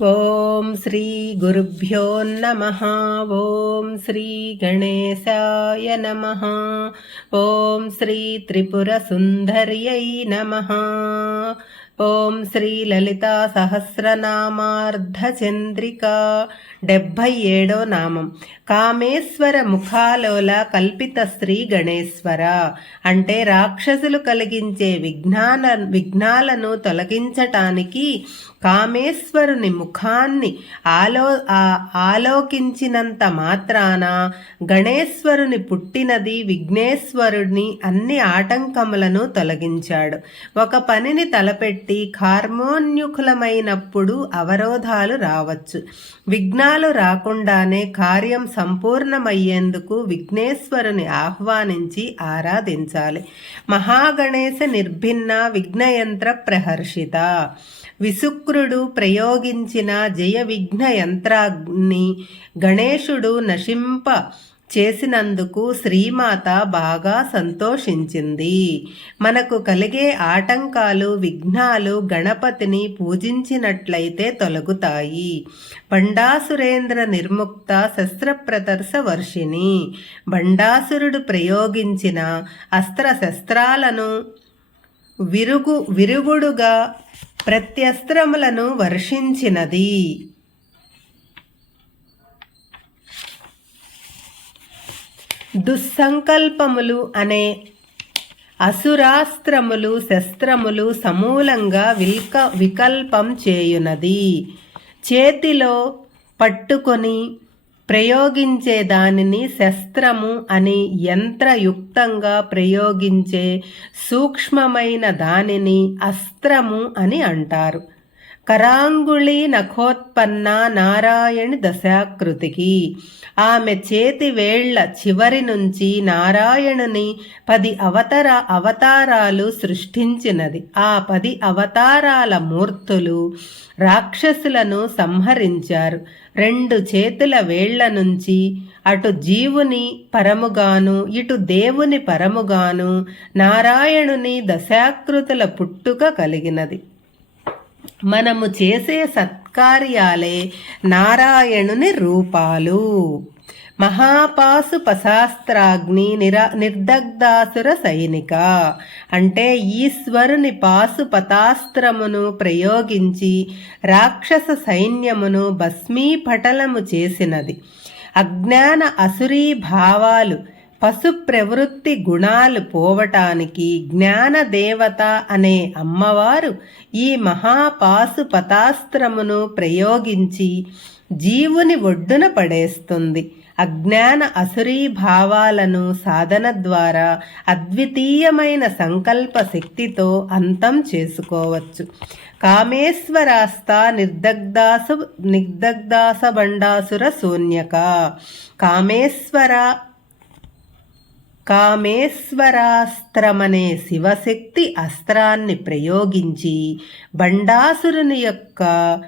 ఓం శ్రీ గురుభ్యో నమ. ఓం శ్రీ గణేశాయ నమ. ఓం శ్రీ త్రిపుర సుందర్యై నమ. ఓం శ్రీ లలిత సహస్రనామార్ధచంద్రికా. డెబ్భై ఏడో నామం. కామేశ్వర ముఖాలోల కల్పిత శ్రీ గణేశ్వర. అంటే రాక్షసులు కలిగించే విఘ్నాల విఘ్నాలను తొలగించటానికి కామేశ్వరుని ముఖాన్ని ఆలో ఆలోకించినంత మాత్రాన గణేశ్వరుని పుట్టినది విఘ్నేశ్వరుని అన్ని ఆటంకములను తొలగించాడు. ఒక పనిని తలపెట్టి కార్మోన్యుఖులమైనప్పుడు అవరోధాలు రావచ్చు. విఘ్నాలు రాకుండానే కార్యం సంపూర్ణమయ్యేందుకు విఘ్నేశ్వరుని ఆహ్వానించి ఆరాధించాలి. మహాగణేశ నిర్భిన్న విఘ్నయంత్ర ప్రహర్షిత. విశుక్రుడు ప్రయోగించిన జయ విఘ్న యంత్రాన్ని గణేశుడు నశింప చేసినందుకు శ్రీమాత బాగా సంతోషించింది. మనకు కలిగే ఆటంకాలు విఘ్నాలు గణపతిని పూజించినట్లయితే తొలగుతాయి. బండాసురేంద్ర నిర్ముక్త శస్త్రప్రదర్శ వర్షిణి. బండాసురుడు ప్రయోగించిన అస్త్రశస్త్రాలను విరుగు విరుగుడుగా ప్రత్యస్త్రములను వర్షించినది. దుస్సంకల్పములు అనే అసురాస్త్రములు శస్త్రములు సమూలంగా విల్క వికల్పం చేయునది. చేతిలో పట్టుకొని ప్రయోగించే దానిని శస్త్రము అని యంత్రయుక్తంగా ప్రయోగించే సూక్ష్మమైన దానిని అస్త్రము అని అంటారు. కరాంగుళి నఖోత్పన్న నారాయణి దశాకృతికి. ఆమె చేతి వేళ్ళ చివరి నుంచి నారాయణుని పది అవతర అవతారాలు సృష్టించినది. ఆ పది అవతారాల మూర్తులు రాక్షసులను సంహరించారు. రెండు చేతుల వేళ్ళ నుంచి అటు జీవుని పరముగాను ఇటు దేవుని పరముగాను నారాయణుని దశాకృతుల పుట్టుక కలిగినది. మనము చేసే సత్కార్యాలే నారాయణుని రూపాలు. మహాపాసు పశాస్త్రాగ్ని నిరా నిర్దగ్ధాసుర సైనిక. అంటే ఈశ్వరుని పాశుపతాస్త్రమును ప్రయోగించి రాక్షస సైన్యమును భస్మీపటలము చేసినది. అజ్ఞాన అసురీ భావాలు పశు ప్రవృత్తి గుణాలు పోవటానికి జ్ఞానదేవత అనే అమ్మవారు ఈ మహాపాశుపతాస్త్రమును ప్రయోగించి జీవుని ఒడ్డున పడేస్తుంది. అజ్ఞాన అసురీ భావాలను సాధన ద్వారా అద్వితీయమైన సంకల్ప శక్తితో అంతం చేసుకోవచ్చు. కామేశ్వరాస్త నిర్దగ్ధాసు నిర్దగ్ధాస బండాసుర శూన్యక. కామేశ్వర కామేశ్వరాస్త్రమనే శివశక్తి అస్త్రాన్ని ప్రయోగించి బండాసురుని యొక్క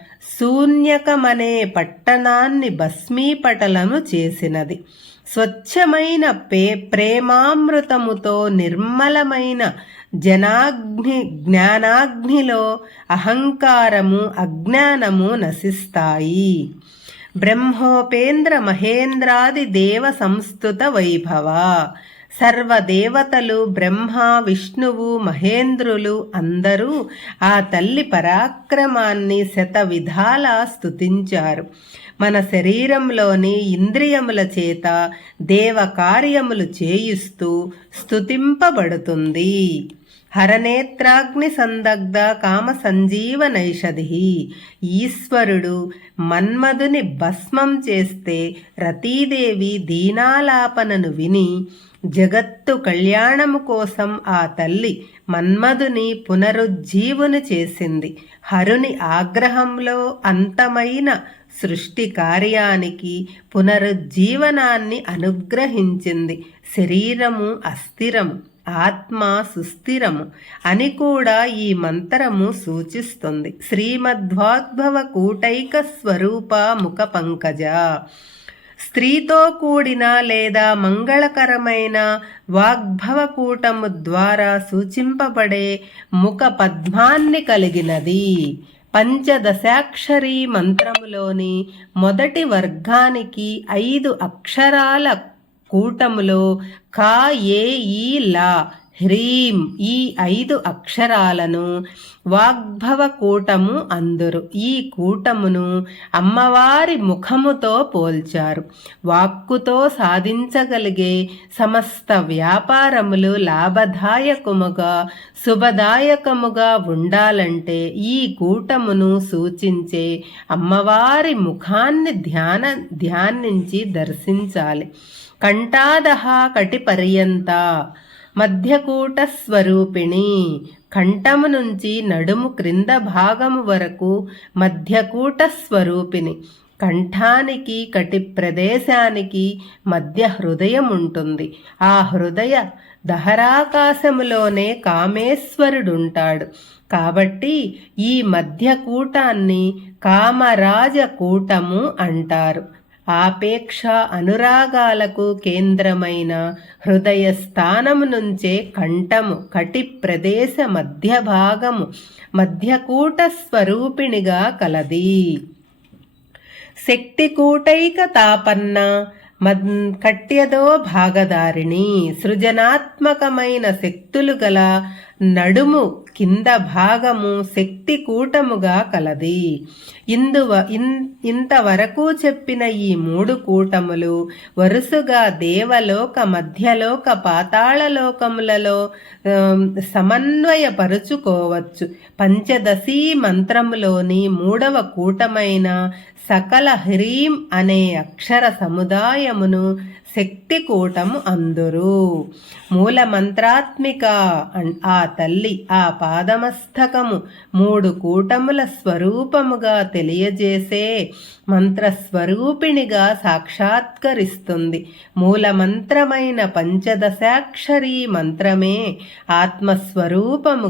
శూన్యకమనే పట్టణాన్ని భస్మీపటలను చేసినది. స్వచ్ఛమైన పే ప్రేమామృతముతో నిర్మలమైన జనాగ్ని జ్ఞానాగ్నిలో అహంకారము అజ్ఞానము నశిస్తాయి. బ్రహ్మోపేంద్ర మహేంద్రాది దేవ సంస్థుత వైభవ. సర్వదేవతలు బ్రహ్మ విష్ణువు మహేంద్రులు అందరూ ఆ తల్లి పరాక్రమాన్ని శత విధాలా స్తుతించారు. మన శరీరంలోని ఇంద్రియముల చేత దేవ కార్యములు చేయిస్తూ స్థుతింపబడుతుంది హరనేత్రాగ్ని సందగ్ధ కామ సంజీవ నైషధి ఈశ్వరుడు మన్మధుని భస్మం చేస్తే రతీదేవి దీనాలాపనను విని జగత్తు కళ్యాణము కోసం ఆ తల్లి మన్మధుని పునరుజ్జీవుని చేసింది. హరుని ఆగ్రహంలో అంతమైన సృష్టి కార్యానికి పునరుజ్జీవనాన్ని అనుగ్రహించింది. శరీరము అస్థిరము ఆత్మ సుస్థిరము అని కూడా ఈ మంత్రము సూచిస్తుంది. శ్రీమద్వాద్భవ కూటైక స్వరూప ముఖ పంకజ. స్త్రీతో కూడిన లేదా మంగళకరమైన వాగ్భవకూటము ద్వారా సూచింపబడే ముఖ పద్మాన్ని కలిగినది. పంచదశాక్షరీ మంత్రములోని మొదటి వర్గానికి ఐదు అక్షరాల కూటములో కా ఏ ఈ లా హ్రీం ఈ ఐదు అక్షరాలను వాగ్భవ కూటము అందురు. ఈ కూటమును అమ్మవారి ముఖముతో పోల్చారు. వాక్కుతో సాధించగలిగే సమస్త వ్యాపారములు లాభదాయకముగా శుభదాయకముగా ఉండాలంటే ఈ కూటమును సూచించే అమ్మవారి ముఖాన్ని ధ్యాన ధ్యానించి దర్శించాలి. కంఠాదహ కటిపర్యంత పర్యంత స్వరూపిణి కంఠము నుంచి నడుము క్రింద భాగము వరకు మధ్యకూట స్వరూపిణి కంఠానికి కటి ప్రదేశానికి మధ్య హృదయం ఉంటుంది ఆ హృదయ దహరాకాశములోనే కామేశ్వరుడుంటాడు. కాబట్టి ఈ మధ్యకూటాన్ని కామరాజ కూటము అంటారు. ఆపేక్ష అనురాగాలకు కేంద్రమైన హృదయ స్థానము నుంచే కంఠము కటి ప్రదేశ మధ్య భాగము మధ్యకూట స్వరూపిణిగా కలది. శక్తికూటైక తాపన్న మద్ కట్యదో భాగదారిణి సృజనాత్మకమైన శక్తులు గల నడుము కింద భాగము శక్తి కూటముగా కలది. ఇందువ ఇన్ ఇంతవరకు చెప్పిన ఈ మూడు కూటములు వరుసగా దేవలోక మధ్యలోక పాతాళలోకములలో సమన్వయపరుచుకోవచ్చు. పంచదశీ మంత్రములోని మూడవ కూటమైన సకల హ్రీం అనే అక్షర సముదాయమును శక్తి కూటము అందురు. మూల మంత్రాత్మిక ఆ తల్లి ఆ పాదమస్తకము మూడు కూటముల స్వరూపముగా తెలియజేసే మంత్రస్వరూపిణిగా సాక్షాత్కరిస్తుంది. మూల మంత్రమైన పంచదశాక్షరీ మంత్రమే ఆత్మస్వరూపము